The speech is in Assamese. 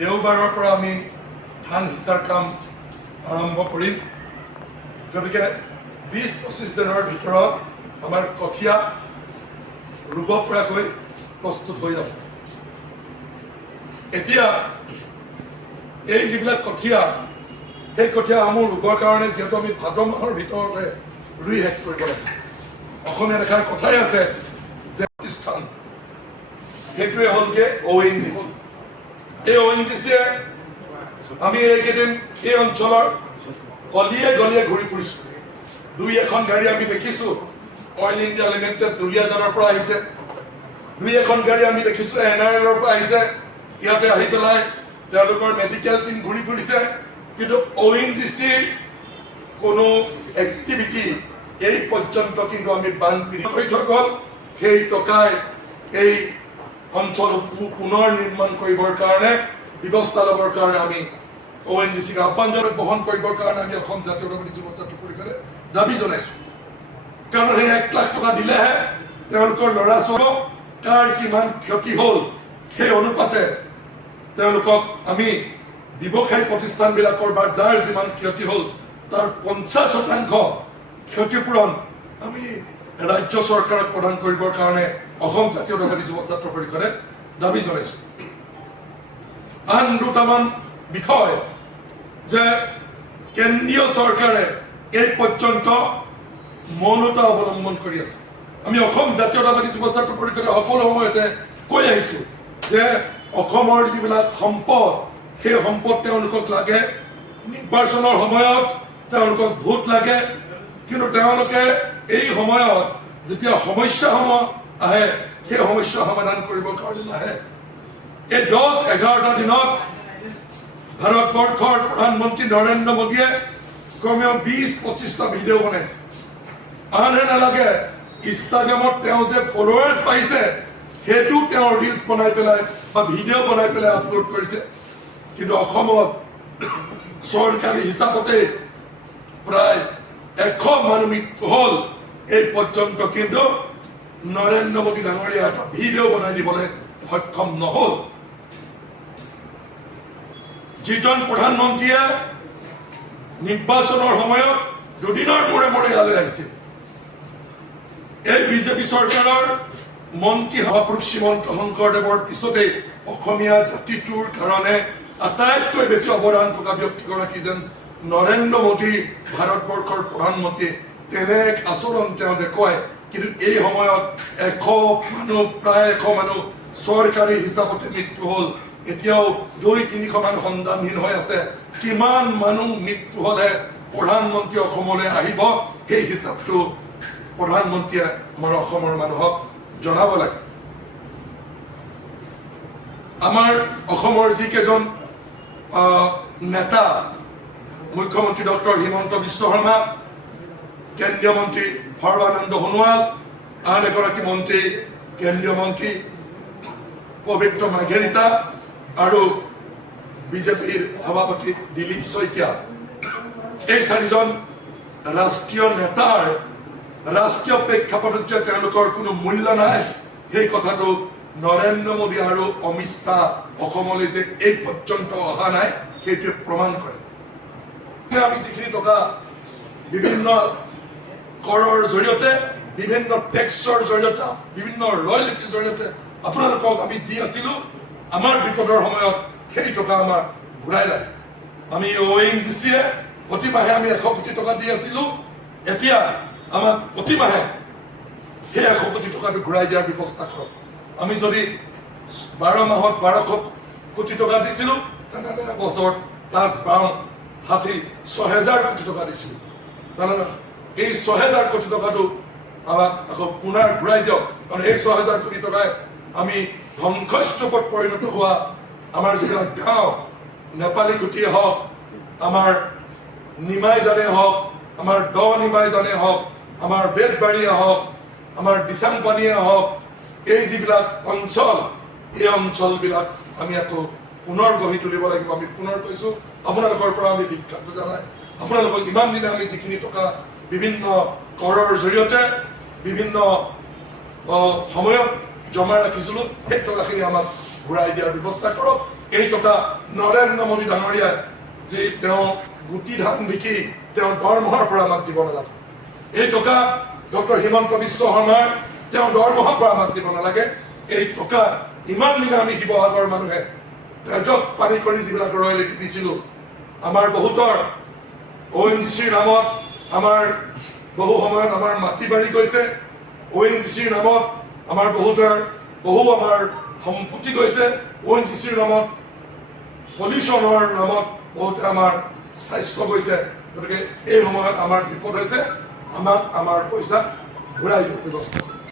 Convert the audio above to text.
দেওবাৰৰ পৰা আমি ধান সিঁচাৰ কাম আৰম্ভ কৰিম। গতিকে 20-25 দিনৰ ভিতৰত আমাৰ কঠীয়া ৰুব পৰাকৈ প্ৰস্তুত হৈ যাব। এতিয়া এই যিবিলাক কঠীয়া, সেই কঠীয়াসমূহ ৰুবৰ কাৰণে যিহেতু আমি ভাদ মাহৰ ভিতৰতে ৰুই শেষ কৰিব লাগে। অসমীয়া এষাৰ কথাই আছে যে প্ৰতিষ্ঠান, সেইটোৱে হ'লগে ONGC। এই ONGCয়ে আমি এইকেইদিন এই অঞ্চলৰ গলিয়ে গলিয়ে ঘূৰি ফুৰিছোঁ। 2-1খন গাড়ী আমি দেখিছোঁ অইল ইণ্ডিয়া লিমিটেড দুলীয়াজানৰ পৰা আহিছে, 2-1খন গাড়ী আমি দেখিছোঁ NRLৰ পৰা আহিছে। ইয়াতে আহি পেলাই তেওঁলোকৰ মেডিকেল টিম ঘূৰি ফুৰিছে, কিন্তু ONGCৰ কোনো এক্টিভিটি এই পৰ্যন্ত কিন্তু আমি বানপীড়িত হৈ থৈ গ'ল। সেই টকাই এই অঞ্চল পুনৰ নিৰ্মাণ কৰিবৰ কাৰণে ব্যৱস্থা ল'বৰ কাৰণে আমি ONGCক আহ্বান বহন কৰিবৰ কাৰণে আমি অসম জাতীয়তাবাদী যুৱ ছাত্ৰ পৰিষদে দাবী জনাইছোঁ। কাৰণ সেই 1 লাখ টকা দিলেহে তেওঁলোকৰ ল'ৰা ছোৱালী কাৰ কিমান ক্ষতি হ'ল সেই অনুপাতে তেওঁলোকক আমি ব্যৱসায়ী প্ৰতিষ্ঠানবিলাকৰ বা যাৰ যিমান ক্ষতি হ'ল তাৰ 50% ক্ষতিপূৰণ আমি ৰাজ্য চৰকাৰক প্ৰদান কৰিবৰ কাৰণে অসম জাতীয়তাবাদী যুৱ ছাত্ৰ পৰিষদে দাবী জনাইছোঁ। আন দুটামান বিষয় যে কেন্দ্ৰীয় চৰকাৰে এই পৰ্যন্ত মৌনতা অৱলম্বন কৰি আছে। আমি অসম জাতীয়তাবাদী যুৱ ছাত্ৰ পৰিষদে সকলো সময়তে কৈ আহিছোঁ যে অসমৰ যিবিলাক সম্পদ, সেই সম্পদ তেওঁলোকক লাগে। নিৰ্বাচনৰ সময়ত তেওঁলোকক ভোট লাগে, কিন্তু তেওঁলোকে এই সময়ত যেতিয়া সমস্যাসমূহ আহে সেই সমস্যা সমাধান কৰিবৰ কাৰণে নাহে। এই 10-11টা দিনত ভাৰতবৰ্ষৰ প্ৰধানমন্ত্ৰী নৰেন্দ্ৰ মোদীয়ে কমেও 20-25টা ভিডিঅ' বনাইছে। আনহে নালাগে ইনষ্টাগ্ৰামত তেওঁ যে ফলোৱাৰ্ছ পাইছে সেইটো তেওঁ ৰিলছ বনাই পেলাই বা ভিডিঅ' বনাই পেলাই আপলোড কৰিছে। কিন্তু অসমত চৰকাৰী হিচাপতে প্ৰায় 100 মানুহ মৃত্যু হ'ল এই পৰ্যন্ত, কিন্তু নৰেন্দ্ৰ মোদী ডাঙৰীয়া এটা ভিডিঅ' বনাই দিবলৈ সক্ষম নহ'ল। যিজন প্ৰধানমন্ত্ৰীয়ে নিৰ্বাচনৰ সময়ত দুদিনৰ মূৰে মূৰে ইয়ালৈ আহিছিল, এই বিজেপি চৰকাৰৰ মন্ত্ৰী মহাপুৰুষ শ্ৰীমন্ত শংকৰদেৱৰ পিছতে অসমীয়া জাতিটোৰ কাৰণে আটাইতকৈ বেছি অৱদান থকা ব্যক্তিগৰাকী যেন নৰেন্দ্ৰ মোদী ভাৰতবৰ্ষৰ প্ৰধানমন্ত্ৰী, তেনে এক আচৰণ তেওঁ দেখুৱায়। কিন্তু এই সময়ত 100 মানুহ, প্ৰায় 100 মানুহ চৰকাৰী হিচাপতে মৃত্যু হ'ল। এতিয়াও 200-300 মান সন্ধানহীন হৈ আছে। কিমান মানুহ মৃত্যু হ'লে প্ৰধানমন্ত্ৰী অসমলৈ আহিব সেই হিচাপটো প্ৰধানমন্ত্ৰীয়ে আমাৰ অসমৰ মানুহক জনাব লাগে। আমাৰ অসমৰ যিকেইজন নেতা, মুখ্যমন্ত্ৰী ডক্টৰ হিমন্ত বিশ্ব শৰ্মা, কেন্দ্ৰীয় মন্ত্ৰী সৰ্বানন্দ সোণোৱাল, আন এগৰাকী মন্ত্ৰী কেন্দ্ৰীয় মন্ত্ৰী পবিত্ৰ মাৰ্ঘেৰিটা আৰু বিজেপিৰ সভাপতি দিলীপ শইকীয়া, এই 4জন ৰাষ্ট্ৰীয় নেতাৰ ৰাষ্ট্ৰীয় প্ৰেক্ষাপটত যে তেওঁলোকৰ কোনো মূল্য নাই সেই কথাটো নৰেন্দ্ৰ মোদী আৰু অমিত শ্বাহ অসমলৈ যে এই পৰ্যন্ত অহা নাই সেইটোৱে প্ৰমাণ কৰে। আমি যিখিনি টকা বিভিন্ন কৰৰ জৰিয়তে, বিভিন্ন টেক্সৰ জৰিয়তে, বিভিন্ন ৰয়েলিটিৰ জৰিয়তে আপোনালোকক আমি দি আছিলোঁ, আমাৰ বিপদৰ সময়ত সেই টকা আমাৰ ঘূৰাই লাগে। আমি ONGCয়ে প্ৰতিমাহে আমি 100 কোটি টকা দি আছিলোঁ, এতিয়া আমাক প্ৰতিমাহে সেই 100 কোটি টকাটো ঘূৰাই দিয়াৰ ব্যৱস্থা কৰক। আমি যদি 12 মাহত 1200 কোটি টকা দিছিলোঁ, তেনেহ'লে বছৰত 5-12-60 কোটি টকা দিছিলোঁ। তেনেহ'লে এই 6000 কোটি টকাটো আমাক আকৌ পুনৰ ঘূৰাই দিয়ক। কাৰণ এই 6000 কোটি টকাই আমি ধ্বংসস্তূপত পৰিণত হোৱা আমাৰ যিবিলাক গাঁও, নেপালী খুটিয়ে হওক, আমাৰ নিমাই জানে হওক, আমাৰ নিমাই জানে হওক, আমাৰ বেতবাৰীয়ে হওক, আমাৰ দিচাংপানীয়ে হওক, এই যিবিলাক অঞ্চল, এই অঞ্চলবিলাক আমি আকৌ পুনৰ গঢ়ি তুলিব লাগিব। আমি পুনৰ কৈছোঁ, আপোনালোকৰ পৰা আমি বিখ্যাত জনাই আপোনালোকক ইমান দিনে আমি যিখিনি টকা বিভিন্ন কৰৰ জৰিয়তে বিভিন্ন সময়ত জমা ৰাখিছিলোঁ, সেই টকাখিনি আমাক ঘূৰাই দিয়াৰ ব্যৱস্থা কৰক। এই টকা নৰেন্দ্ৰ মোদী ডাঙৰীয়াই যি তেওঁ গুটি ধান বিকি তেওঁৰ দৰমহাৰ পৰা আমাক দিব নালাগে। এই টকা ডক্টৰ হিমন্ত বিশ্ব শৰ্মাৰ তেওঁৰ দৰমহাৰ পৰা আমাক দিব নালাগে। এই টকা ইমান দিনে আমি শিৱসাগৰৰ মানুহে তেজত পানী কৰি যিবিলাক ৰয়েলিটি দিছিলোঁ, আমাৰ বহুতৰ ONGCৰ নামত আমাৰ বহু সময়ত আমাৰ মাটি বাৰী গৈছে, ONGCৰ নামত আমাৰ বহু আমাৰ সম্পত্তি গৈছে, ONGCৰ নামত পলিউশ্যনৰ নামত বহুতে আমাৰ স্বাস্থ্য গৈছে। গতিকে এই সময়ত আমাৰ বিপদ হৈছে, আমাক আমাৰ পইচা ঘূৰাই দিব ব্যৱস্থা।